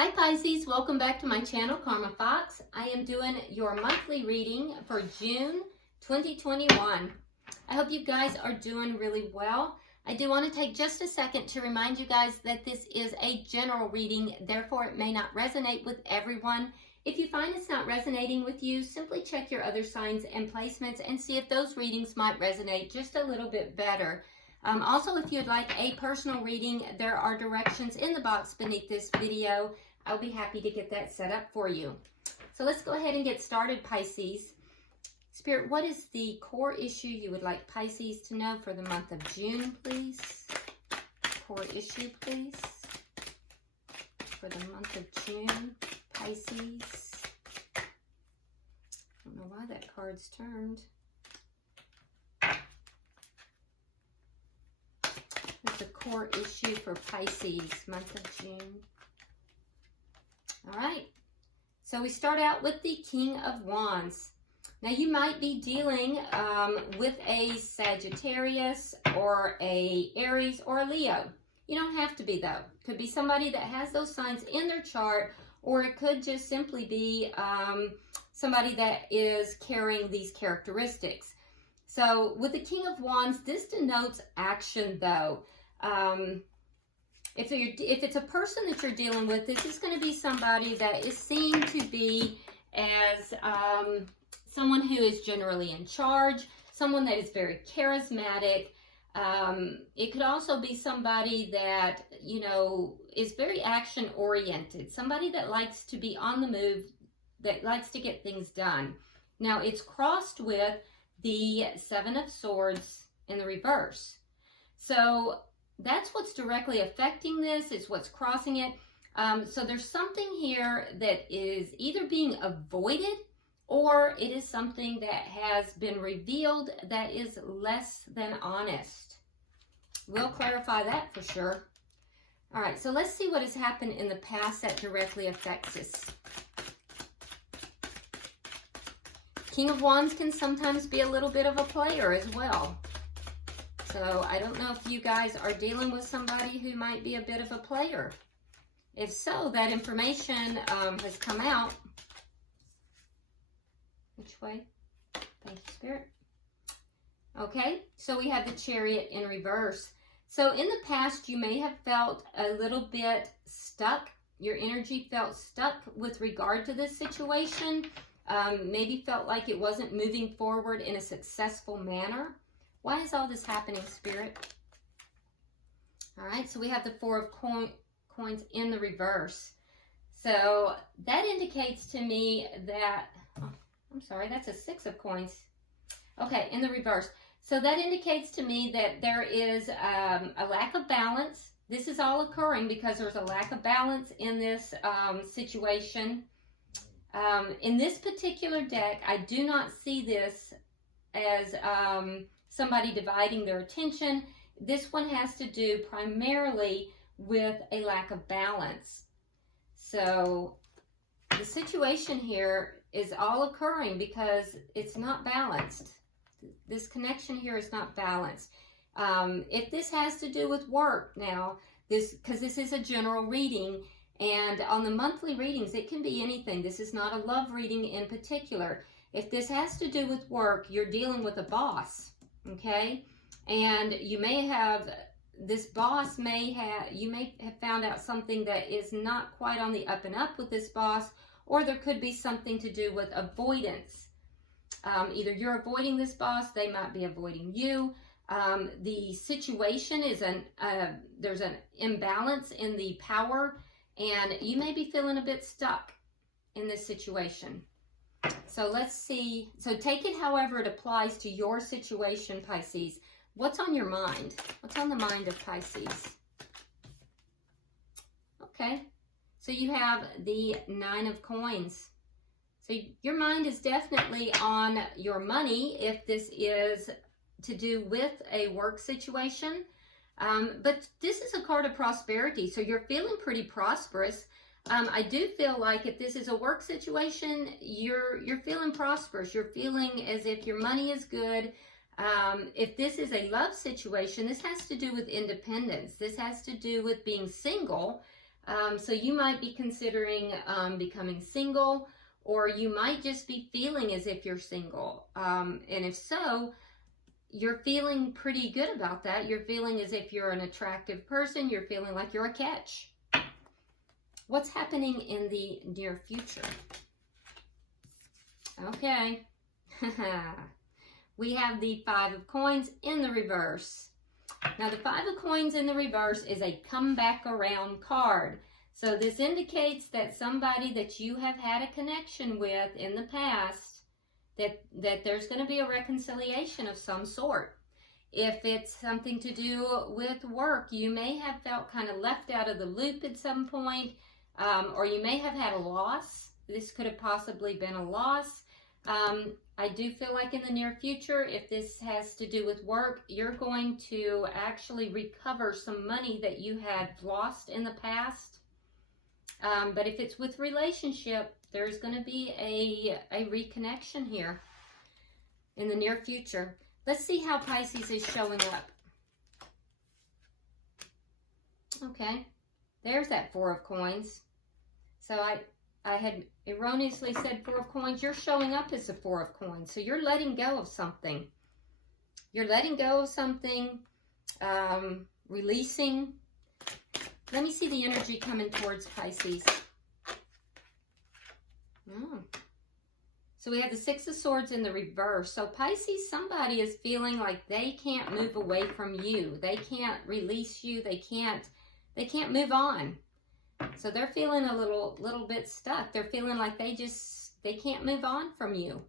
Hi Pisces, welcome back to my channel, Karma Fox. I am doing your monthly reading for June 2021. I hope you guys are doing really well. I do want to take just a second to remind you guys that this is a general reading, therefore it may not resonate with everyone. If you find it's not resonating with you, simply check your other signs and placements and see if those readings might resonate just a little bit better. Also, if you'd like a personal reading, there are directions in the box beneath this video. I'll be happy to get that set up for you. So let's go ahead and get started, Pisces. Spirit, what is the core issue you would like Pisces to know for the month of June, please? Core issue, please, for the month of June, Pisces. I don't know why that card's turned. The core issue for Pisces, month of June. All right, so we start out with the King of Wands. Now you might be dealing with a Sagittarius or a Aries or a Leo. You don't have to be though. Could be somebody that has those signs in their chart, or it could just simply be somebody that is carrying these characteristics. So with the King of Wands, this denotes action though. If it's a person that you're dealing with, this is going to be somebody that is seen to be as someone who is generally in charge, someone that is very charismatic. It could also be somebody that, you know, is very action oriented, somebody that likes to be on the move, that likes to get things done. Now it's crossed with the Seven of Swords in the reverse. So that's what's directly affecting this, is what's crossing it. So there's something here that is either being avoided, or it is something that has been revealed that is less than honest. We'll clarify that for sure. All right, so let's see what has happened in the past that directly affects this. King of Wands can sometimes be a little bit of a player as well. So I don't know if you guys are dealing with somebody who might be a bit of a player. If so, that information has come out. Which way? Thank you, Spirit. Okay, so we have the Chariot in reverse. So in the past, you may have felt a little bit stuck. Your energy felt stuck with regard to this situation. Maybe felt like it wasn't moving forward in a successful manner. Why is all this happening, Spirit? All right, so we have the Four of Coins in the reverse. So that indicates to me that, oh, I'm sorry, that's a Six of Coins. Okay, in the reverse. So that indicates to me that there is a lack of balance. This is all occurring because there's a lack of balance in this situation. In this particular deck, I do not see this as somebody dividing their attention. This one has to do primarily with a lack of balance. So the situation here is all occurring because it's not balanced. This connection here is not balanced. If this has to do with work now, because this is a general reading, and on the monthly readings, it can be anything. This is not a love reading in particular. If this has to do with work, you're dealing with a boss, okay? And you may have, this boss may have, you may have found out something that is not quite on the up and up with this boss, or there could be something to do with avoidance. Either you're avoiding this boss, they might be avoiding you. The situation is there's an imbalance in the power, and you may be feeling a bit stuck in this situation. So let's see. So take it however it applies to your situation, Pisces. What's on your mind? What's on the mind of Pisces? Okay. So you have the Nine of Coins. So your mind is definitely on your money if this is to do with a work situation. But this is a card of prosperity, so you're feeling pretty prosperous. I do feel like if this is a work situation, you're feeling prosperous. You're feeling as if your money is good. If this is a love situation, this has to do with independence. This has to do with being single. So you might be considering becoming single, or you might just be feeling as if you're single. And if so, you're feeling pretty good about that. You're feeling as if you're an attractive person. You're feeling like you're a catch. What's happening in the near future? Okay. We have the Five of Coins in the reverse. Now, the Five of Coins in the reverse is a come back around card. So this indicates that somebody that you have had a connection with in the past, that there's going to be a reconciliation of some sort. If it's something to do with work, you may have felt kind of left out of the loop at some point, or you may have had a loss. This could have possibly been a loss. I do feel like in the near future, if this has to do with work, you're going to actually recover some money that you had lost in the past. But if it's with relationship, there's going to be a reconnection here in the near future. Let's see how Pisces is showing up. Okay, there's that Four of Coins. So I had erroneously said Four of Coins. You're showing up as the Four of Coins. So you're letting go of something. You're letting go of something, releasing. Let me see the energy coming towards Pisces. So we have the Six of Swords in the reverse. So Pisces, somebody is feeling like they can't move away from you. They can't release you. They can't move on. So they're feeling a little bit stuck. They're feeling like they can't move on from you.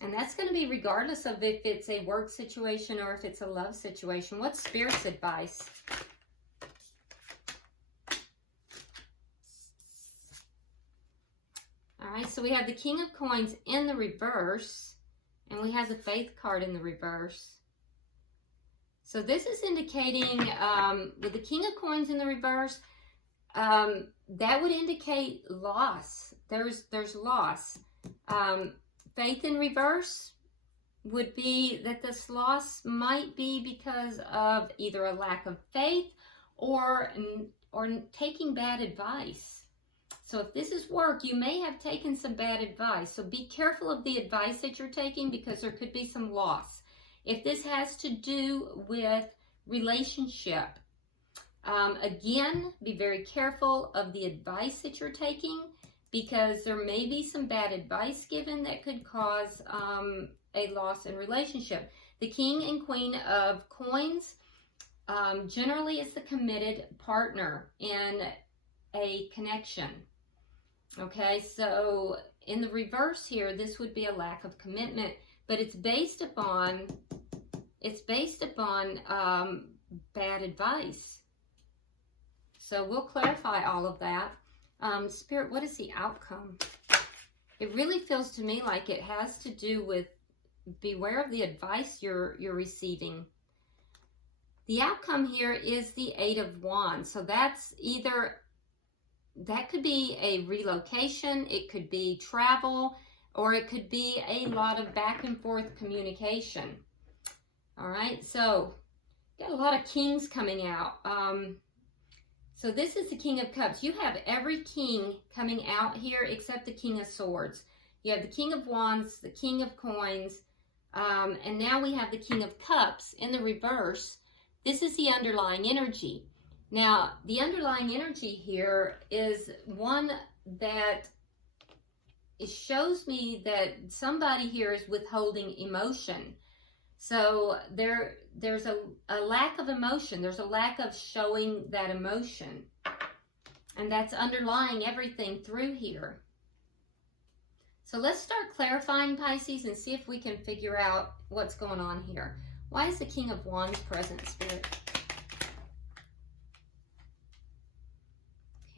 And that's going to be regardless of if it's a work situation or if it's a love situation. What's Spirit's advice? All right, so we have the King of Coins in the reverse, and we have the Faith card in the reverse. So this is indicating, with the King of Coins in the reverse, that would indicate loss. There's loss. Faith in reverse would be that this loss might be because of either a lack of faith or taking bad advice. So if this is work, you may have taken some bad advice. So be careful of the advice that you're taking, because there could be some loss. If this has to do with relationship, again, be very careful of the advice that you're taking, because there may be some bad advice given that could cause a loss in relationship. The King and Queen of Coins generally is the committed partner in a connection. Okay, so in the reverse here, this would be a lack of commitment, but it's based upon bad advice. So we'll clarify all of that. Spirit, what is the outcome? It really feels to me like it has to do with beware of the advice you're receiving. The outcome here is the Eight of Wands. So that's either, that could be a relocation, it could be travel, or it could be a lot of back and forth communication. All right, so got a lot of kings coming out. So this is the King of Cups. You have every king coming out here except the King of Swords. You have the King of Wands, the King of Coins, and now we have the King of Cups in the reverse. This is the underlying energy. Now, the underlying energy here is one that it shows me that somebody here is withholding emotion. So there's a lack of emotion. There's a lack of showing that emotion. And that's underlying everything through here. So let's start clarifying, Pisces, and see if we can figure out what's going on here. Why is the King of Wands present, Spirit?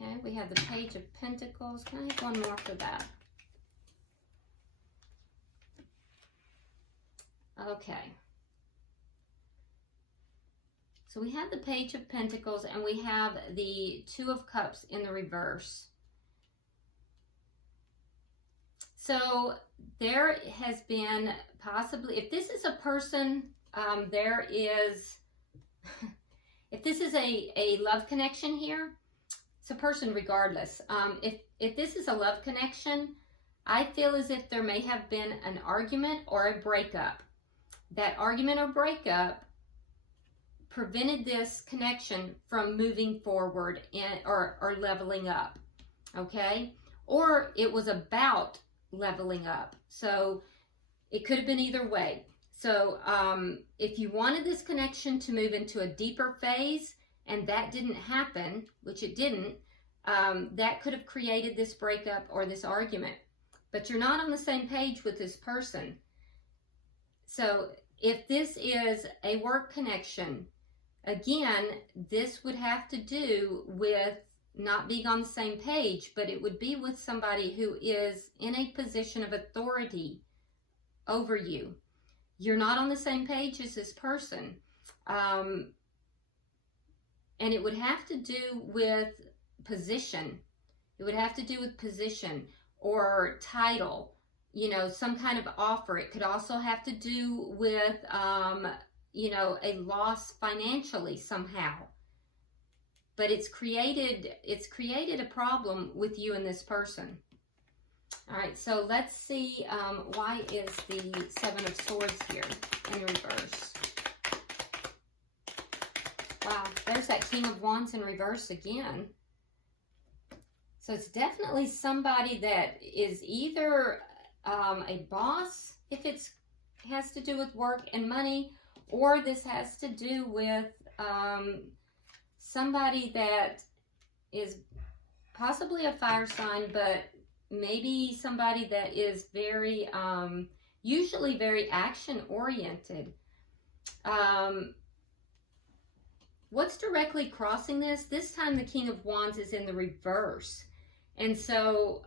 Okay, we have the Page of Pentacles. Can I have one more for that? Okay. So we have the Page of Pentacles and we have the Two of Cups in the reverse. So there has been possibly, if this is a person, there is, If this is a love connection here, it's a person regardless. If this is a love connection, I feel as if there may have been an argument or a breakup. That argument or breakup prevented this connection from moving forward or leveling up, okay? Or it was about leveling up. So it could have been either way. So if you wanted this connection to move into a deeper phase and that didn't happen, which it didn't, that could have created this breakup or this argument. But you're not on the same page with this person. So if this is a work connection, again, this would have to do with not being on the same page, but it would be with somebody who is in a position of authority over you. You're not on the same page as this person. And it would have to do with position. It would have to do with position or title, you know, some kind of offer. It could also have to do with, you know, a loss financially somehow. But it's created a problem with you and this person. All right, so let's see, why is the Seven of Swords here in reverse? Wow, there's that King of Wands in reverse again. So it's definitely somebody that is either a boss, if it has to do with work and money, or this has to do with somebody that is possibly a fire sign, but maybe somebody that is very, usually very action-oriented. What's directly crossing this? This time the King of Wands is in the reverse. And so,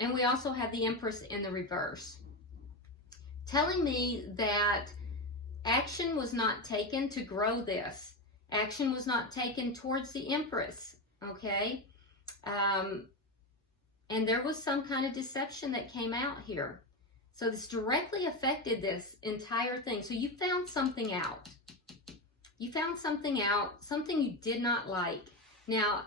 and we also have the Empress in the reverse. Telling me that action was not taken to grow this. Action was not taken towards the Empress, okay? And there was some kind of deception that came out here. So this directly affected this entire thing. So you found something out. You found something out, something you did not like. Now,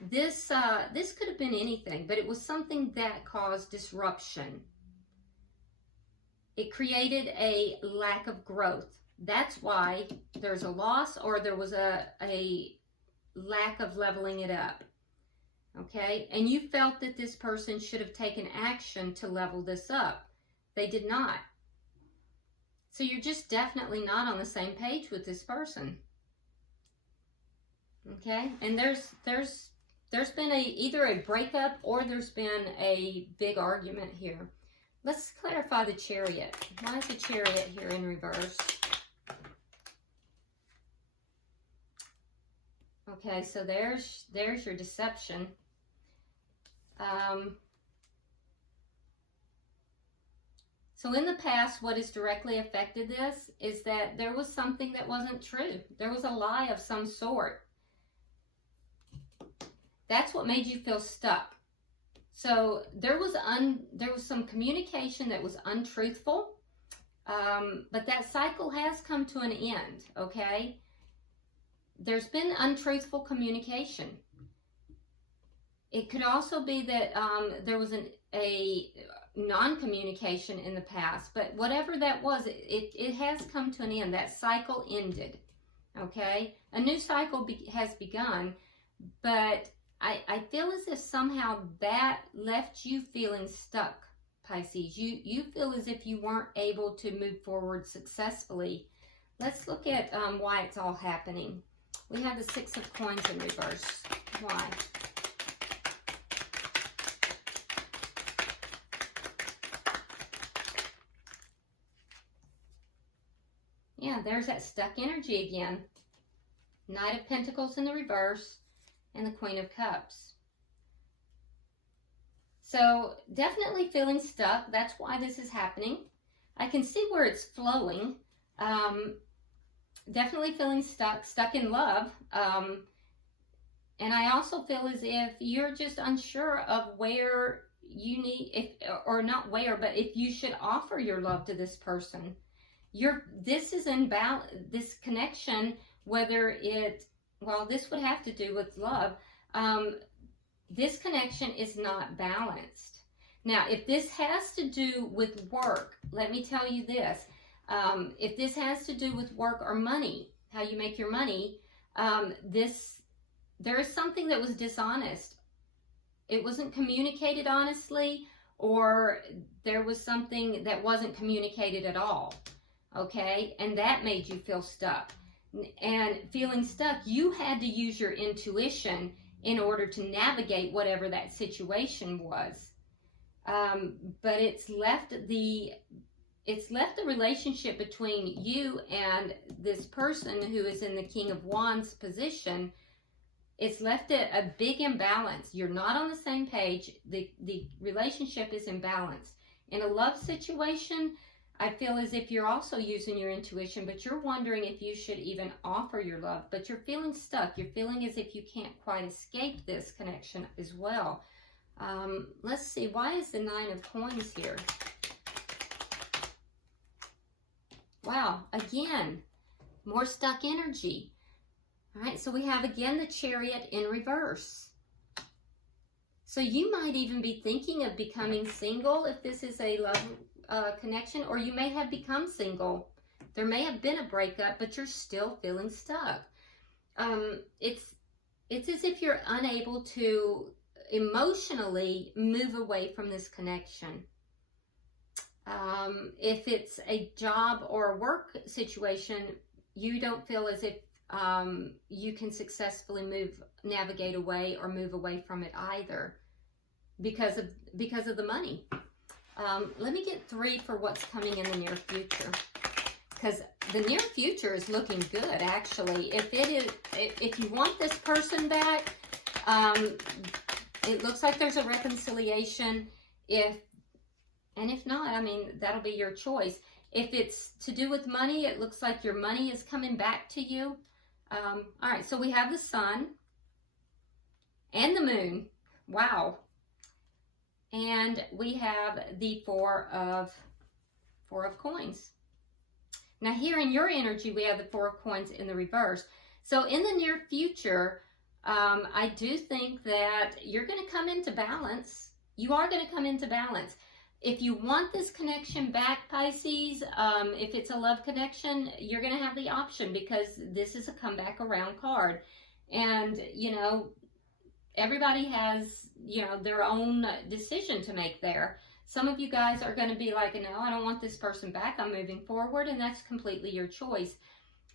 this could have been anything, but it was something that caused disruption. It created a lack of growth. That's why there's a loss, or there was a lack of leveling it up. Okay, and you felt that this person should have taken action to level this up. They did not. So you're just definitely not on the same page with this person. Okay, and there's been either a breakup or there's been a big argument here. Let's clarify the Chariot. Why is the Chariot here in reverse? Okay, so there's your deception. So in the past, what has directly affected this is that there was something that wasn't true. There was a lie of some sort. That's what made you feel stuck. So there was some communication that was untruthful, but that cycle has come to an end, okay? There's been untruthful communication. It could also be that there was a non-communication in the past, but whatever that was, it has come to an end. That cycle ended, okay? A new cycle has begun, but I feel as if somehow that left you feeling stuck, Pisces. You feel as if you weren't able to move forward successfully. Let's look at why it's all happening. We have the Six of Coins in reverse. Why? Yeah, there's that stuck energy again. Knight of Pentacles in the reverse and the Queen of Cups. So definitely feeling stuck. That's why this is happening. I can see where it's flowing. Definitely feeling stuck in love. And I also feel as if you're just unsure of where you need, or not where, but if you should offer your love to this person. This is this connection, whether it well, this would have to do with love. This connection is not balanced. Now, if this has to do with work, let me tell you this. If this has to do with work or money, how you make your money, there is something that was dishonest. It wasn't communicated honestly, or there was something that wasn't communicated at all, okay? And that made you feel stuck. And feeling stuck, you had to use your intuition in order to navigate whatever that situation was. But it's left the relationship between you and this person who is in the King of Wands position. It's left it a big imbalance. You're not on the same page. The relationship is imbalanced. In a love situation, I feel as if you're also using your intuition, but you're wondering if you should even offer your love. But you're feeling stuck. You're feeling as if you can't quite escape this connection as well. Let's see. Why is the 9 of Coins here? Wow. Again, more stuck energy. All right, so we have again the Chariot in reverse. So you might even be thinking of becoming single if this is a love connection, or you may have become single. There may have been a breakup, but you're still feeling stuck. It's as if you're unable to emotionally move away from this connection. If it's a job or a work situation, you don't feel as if you can successfully navigate away or move away from it either because of the money. Let me get 3 for what's coming in the near future, because the near future is looking good, actually. If you want this person back, it looks like there's a reconciliation. If not, I mean, that'll be your choice. If it's to do with money, it looks like your money is coming back to you. All right, so we have the Sun and the Moon. Wow. And we have the Four of Coins. Now here in your energy, we have the 4 of Coins in the reverse. So in the near future, I do think that you're going to come into balance. You are going to come into balance. If you want this connection back, Pisces, if it's a love connection, you're going to have the option, because this is a comeback around card. And, you know, everybody has, you know, their own decision to make there. Some of you guys are going to be like, no, I don't want this person back. I'm moving forward. And that's completely your choice.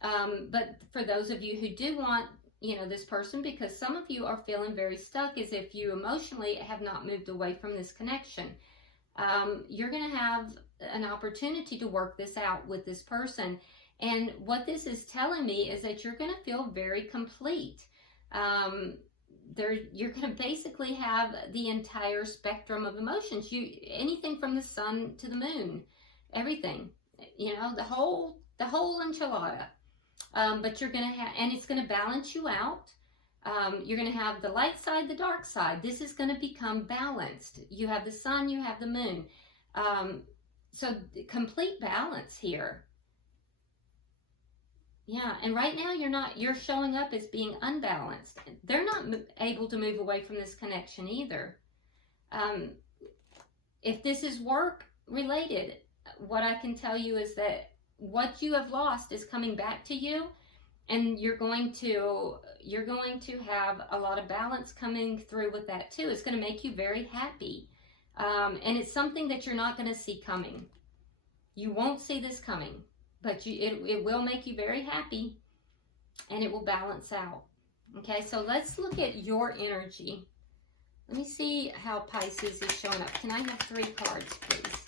But for those of you who do want, you know, this person, because some of you are feeling very stuck, as if you emotionally have not moved away from this connection. You're going to have an opportunity to work this out with this person. And what this is telling me is that you're going to feel very complete. You're going to basically have the entire spectrum of emotions. Anything from the Sun to the Moon, everything, you know, the whole enchilada. But you're going to have, and it's going to balance you out. You're going to have the light side, the dark side. This is going to become balanced. You have the Sun, you have the Moon. So complete balance here. Yeah, and right now you're showing up as being unbalanced. They're not able to move away from this connection either. If this is work related, what I can tell you is that what you have lost is coming back to you. And you're going to have a lot of balance coming through with that too. It's going to make you very happy. And it's something that you're not going to see coming. You won't see this coming, but it will make you very happy, and it will balance out. Okay, so let's look at your energy. Let me see how Pisces is showing up. Can I have 3 cards, please?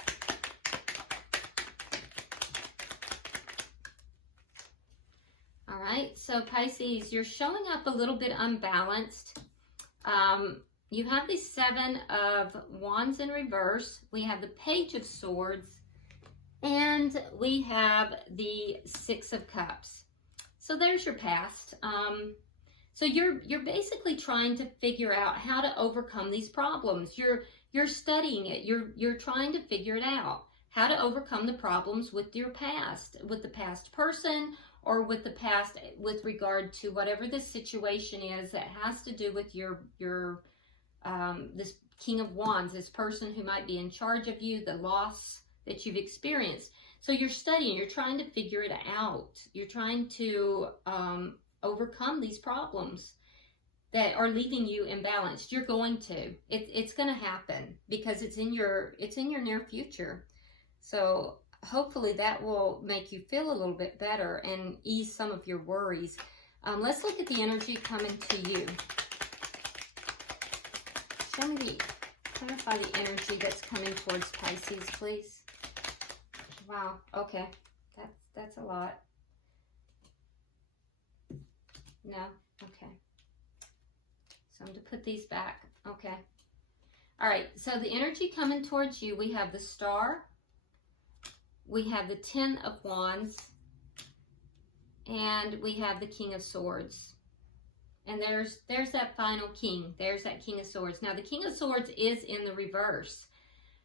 All right, so Pisces, you're showing up a little bit unbalanced. You have the 7 of Wands in reverse. We have the Page of Swords, and we have the 6 of Cups. So there's your past. So you're basically trying to figure out how to overcome these problems. You're studying it. You're trying to figure it out. How to overcome the problems with your past, with the past person, or with the past with regard to whatever this situation is that has to do with your this King of Wands, this person who might be in charge of you, the loss that you've experienced. So you're studying, you're trying to figure it out. You're trying to overcome these problems that are leaving you imbalanced. You're going to. It's going to happen because it's in your near future. So hopefully that will make you feel a little bit better and ease some of your worries. Let's look at the energy coming to you. Show me clarify the energy that's coming towards Pisces, please. Wow, okay. That's a lot. No, okay. So I'm going to put these back. Okay. All right, so the energy coming towards you, we have the Star, we have the Ten of Wands, and we have the King of Swords. And there's that final king. There's that King of Swords. Now, the King of Swords is in the reverse.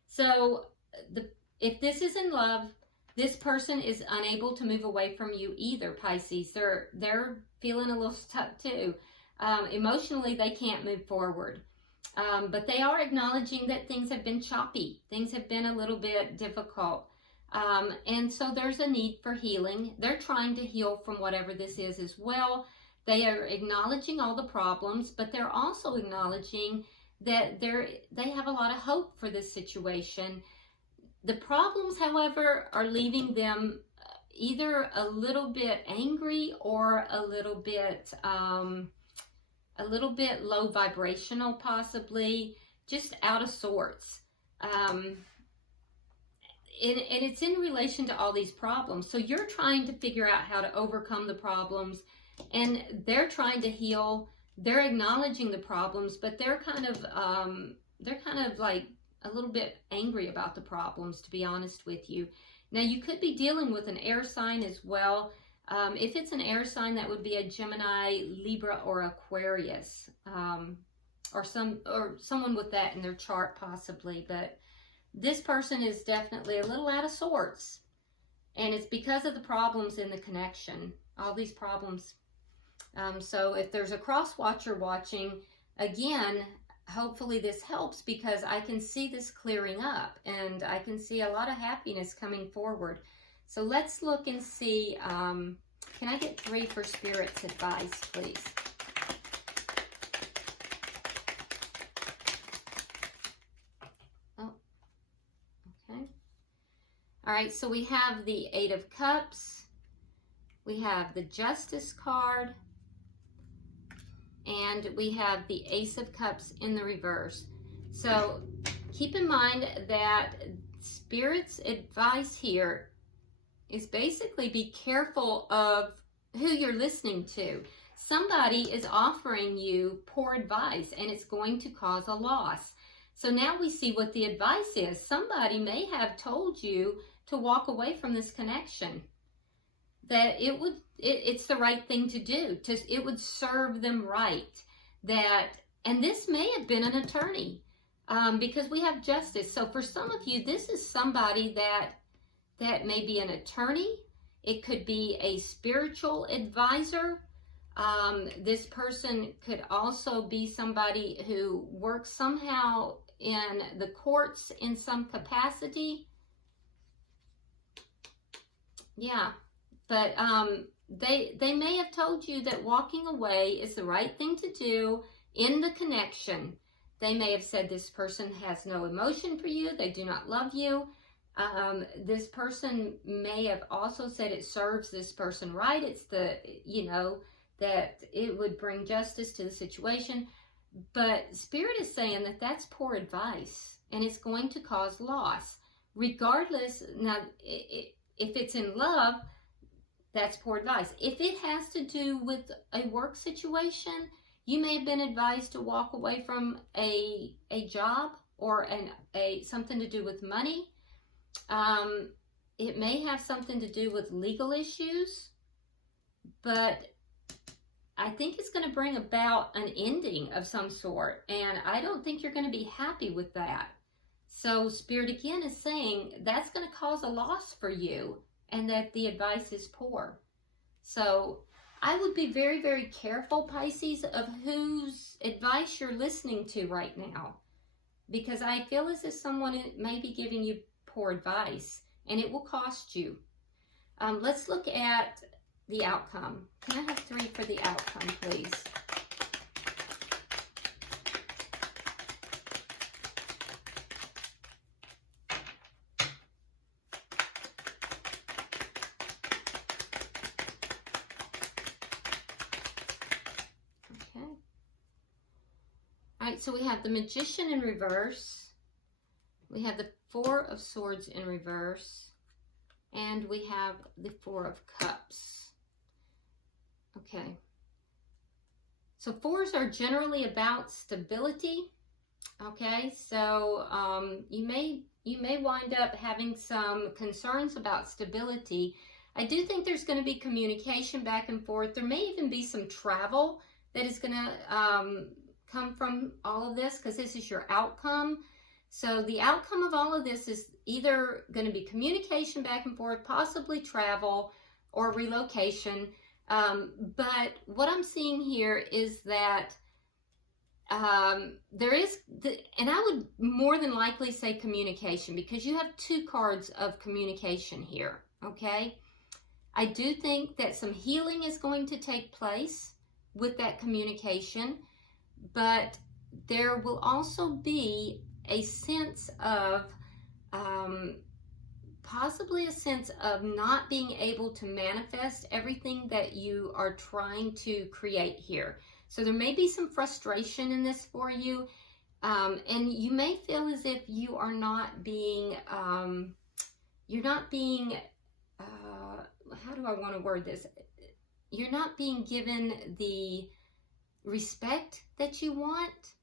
So if this is in love, this person is unable to move away from you either, Pisces. They're feeling a little stuck too. Emotionally, they can't move forward. But they are acknowledging that things have been choppy. Things have been a little bit difficult. And so there's a need for healing. They're trying to heal from whatever this is as well. They are acknowledging all the problems, but they're also acknowledging that they have a lot of hope for this situation. The problems, however, are leaving them either a little bit angry or a little bit low vibrational, possibly just out of sorts. And it's in relation to all these problems. So you're trying to figure out how to overcome the problems, and they're trying to heal. They're acknowledging the problems, but they're kind of like a little bit angry about the problems, to be honest with you. Now, you could be dealing with an air sign as well. If it's an air sign, that would be a Gemini, Libra, or Aquarius, or someone with that in their chart possibly. But this person is definitely a little out of sorts, and it's because of the problems in the connection, all these problems. So if there's a cross watcher watching, again, hopefully this helps, because I can see this clearing up and I can see a lot of happiness coming forward. So let's look and see, can I get 3 for Spirit's advice, please? Oh, okay. All right, so we have the 8 of Cups, we have the Justice card, and we have the Ace of Cups in the reverse. So keep in mind that Spirit's advice here is basically be careful of who you're listening to. Somebody is offering you poor advice, and it's going to cause a loss. So now we see what the advice is. Somebody may have told you to walk away from this connection, that it's the right thing to do, it would serve them right. And this may have been an attorney, because we have Justice. So for some of you, this is somebody that may be an attorney. It could be a spiritual advisor. This person could also be somebody who works somehow in the courts in some capacity. Yeah. But they may have told you that walking away is the right thing to do in the connection. They may have said this person has no emotion for you. They do not love you. This person may have also said it serves this person right. It's that it would bring justice to the situation. But Spirit is saying that that's poor advice, and it's going to cause loss. Regardless, now, if it's in love, that's poor advice. If it has to do with a work situation, you may have been advised to walk away from a job or something to do with money. It may have something to do with legal issues, but I think it's going to bring about an ending of some sort, and I don't think you're going to be happy with that. So Spirit again is saying that's going to cause a loss for you, and that the advice is poor. So I would be very, very careful, Pisces, of whose advice you're listening to right now, because I feel as if someone may be giving you poor advice, and it will cost you. Let's look at the outcome. Can I have 3 for the outcome, please? Okay. All right, so we have the Magician in reverse. We have the 4 of Swords in reverse. And we have the 4 of Cups. Okay. So 4s are generally about stability. Okay, so you may wind up having some concerns about stability. I do think there's going to be communication back and forth. There may even be some travel that is going to come from all of this, because this is your outcome. So the outcome of all of this is either going to be communication back and forth, possibly travel or relocation. But what I'm seeing here is that there is, and I would more than likely say communication, because you have 2 cards of communication here, okay? I do think that some healing is going to take place with that communication, but there will also be a sense of, possibly a sense of not being able to manifest everything that you are trying to create here. So there may be some frustration in this for you, and you may feel as if you are not being, how do I want to word this? You're not being given the respect that you want,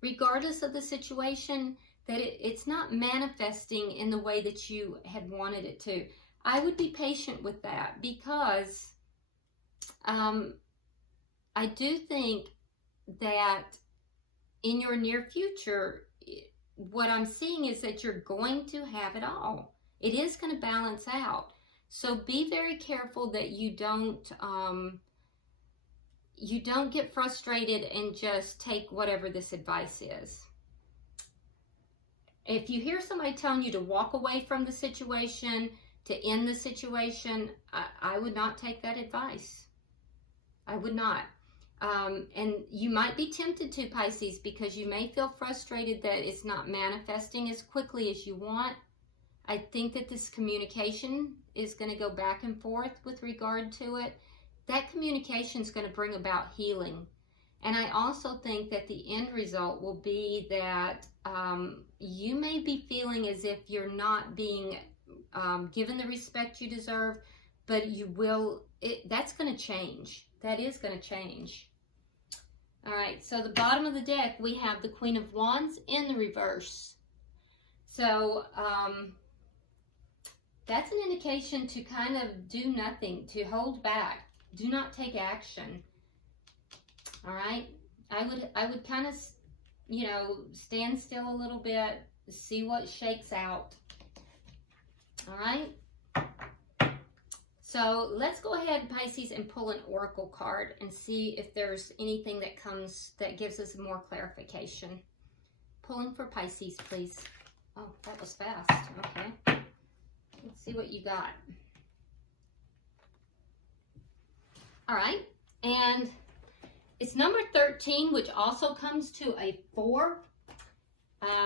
regardless of the situation, that it's not manifesting in the way that you had wanted it to. I would be patient with that, because I do think that in your near future, what I'm seeing is that you're going to have it all. It is going to balance out. So be very careful that you don't get frustrated and just take whatever this advice is. If you hear somebody telling you to walk away from the situation, to end the situation, I would not take that advice. I would not. And you might be tempted to, Pisces, because you may feel frustrated that it's not manifesting as quickly as you want. I think that this communication is going to go back and forth with regard to it. That communication is going to bring about healing. And I also think that the end result will be that you may be feeling as if you're not being given the respect you deserve, but you will. That's going to change. That is going to change. All right, so the bottom of the deck, we have the Queen of Wands in the reverse. So that's an indication to kind of do nothing, to hold back. Do not take action. All right, I would kind of, stand still a little bit, see what shakes out. All right. So let's go ahead, Pisces, and pull an oracle card and see if there's anything that comes that gives us more clarification. Pulling for Pisces, please. Oh, that was fast. Okay. Let's see what you got. All right. And it's number 13, which also comes to a 4.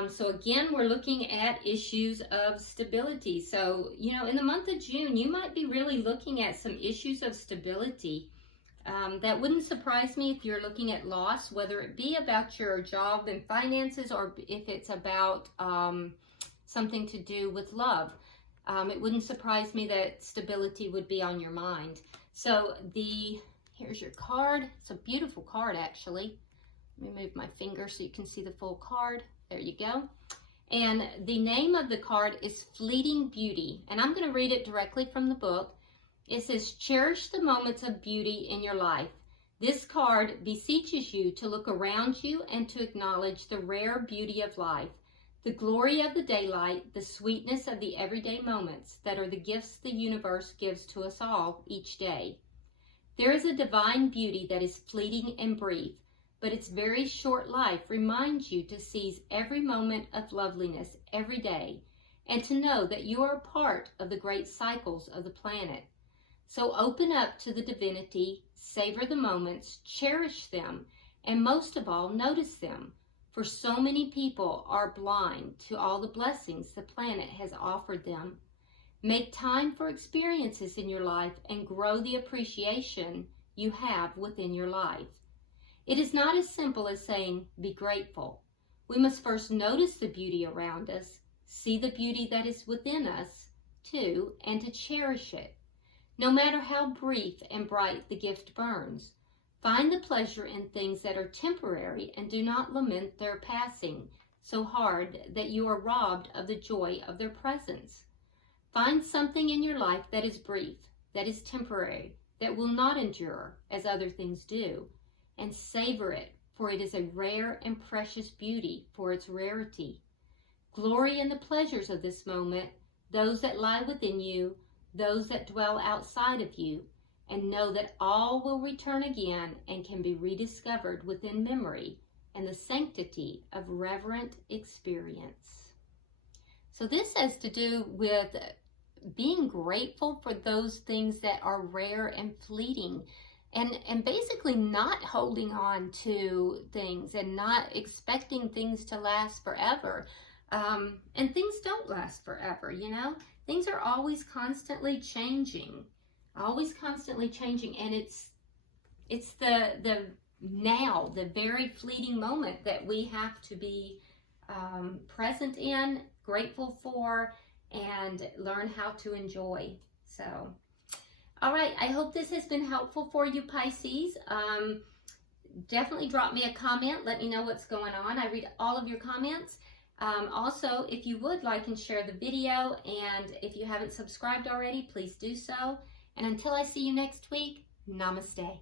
So again, we're looking at issues of stability. So, in the month of June, you might be really looking at some issues of stability. That wouldn't surprise me if you're looking at loss, whether it be about your job and finances, or if it's about something to do with love. It wouldn't surprise me that stability would be on your mind. So here's your card. It's a beautiful card, actually. Let me move my finger so you can see the full card. There you go. And the name of the card is Fleeting Beauty. And I'm going to read it directly from the book. It says, cherish the moments of beauty in your life. This card beseeches you to look around you and to acknowledge the rare beauty of life, the glory of the daylight, the sweetness of the everyday moments that are the gifts the universe gives to us all each day. There is a divine beauty that is fleeting and brief, but its very short life reminds you to seize every moment of loveliness every day and to know that you are a part of the great cycles of the planet. So open up to the divinity, savor the moments, cherish them, and most of all, notice them. For so many people are blind to all the blessings the planet has offered them. Make time for experiences in your life and grow the appreciation you have within your life. It is not as simple as saying, be grateful. We must first notice the beauty around us, see the beauty that is within us, too, and to cherish it. No matter how brief and bright the gift burns, find the pleasure in things that are temporary and do not lament their passing so hard that you are robbed of the joy of their presence. Find something in your life that is brief, that is temporary, that will not endure as other things do, and savor it, for it is a rare and precious beauty for its rarity. Glory in the pleasures of this moment, those that lie within you, those that dwell outside of you, and know that all will return again and can be rediscovered within memory and the sanctity of reverent experience. So this has to do with being grateful for those things that are rare and fleeting, and basically not holding on to things and not expecting things to last forever. And things don't last forever, you know? Things are always constantly changing, and it's the now, the very fleeting moment that we have to be present in, grateful for, and learn how to enjoy. So, all right, I hope this has been helpful for you, Pisces. Definitely drop me a comment. Let me know what's going on. I read all of your comments. Also, if you would like and share the video, and if you haven't subscribed already, please do so. And until I see you next week, namaste.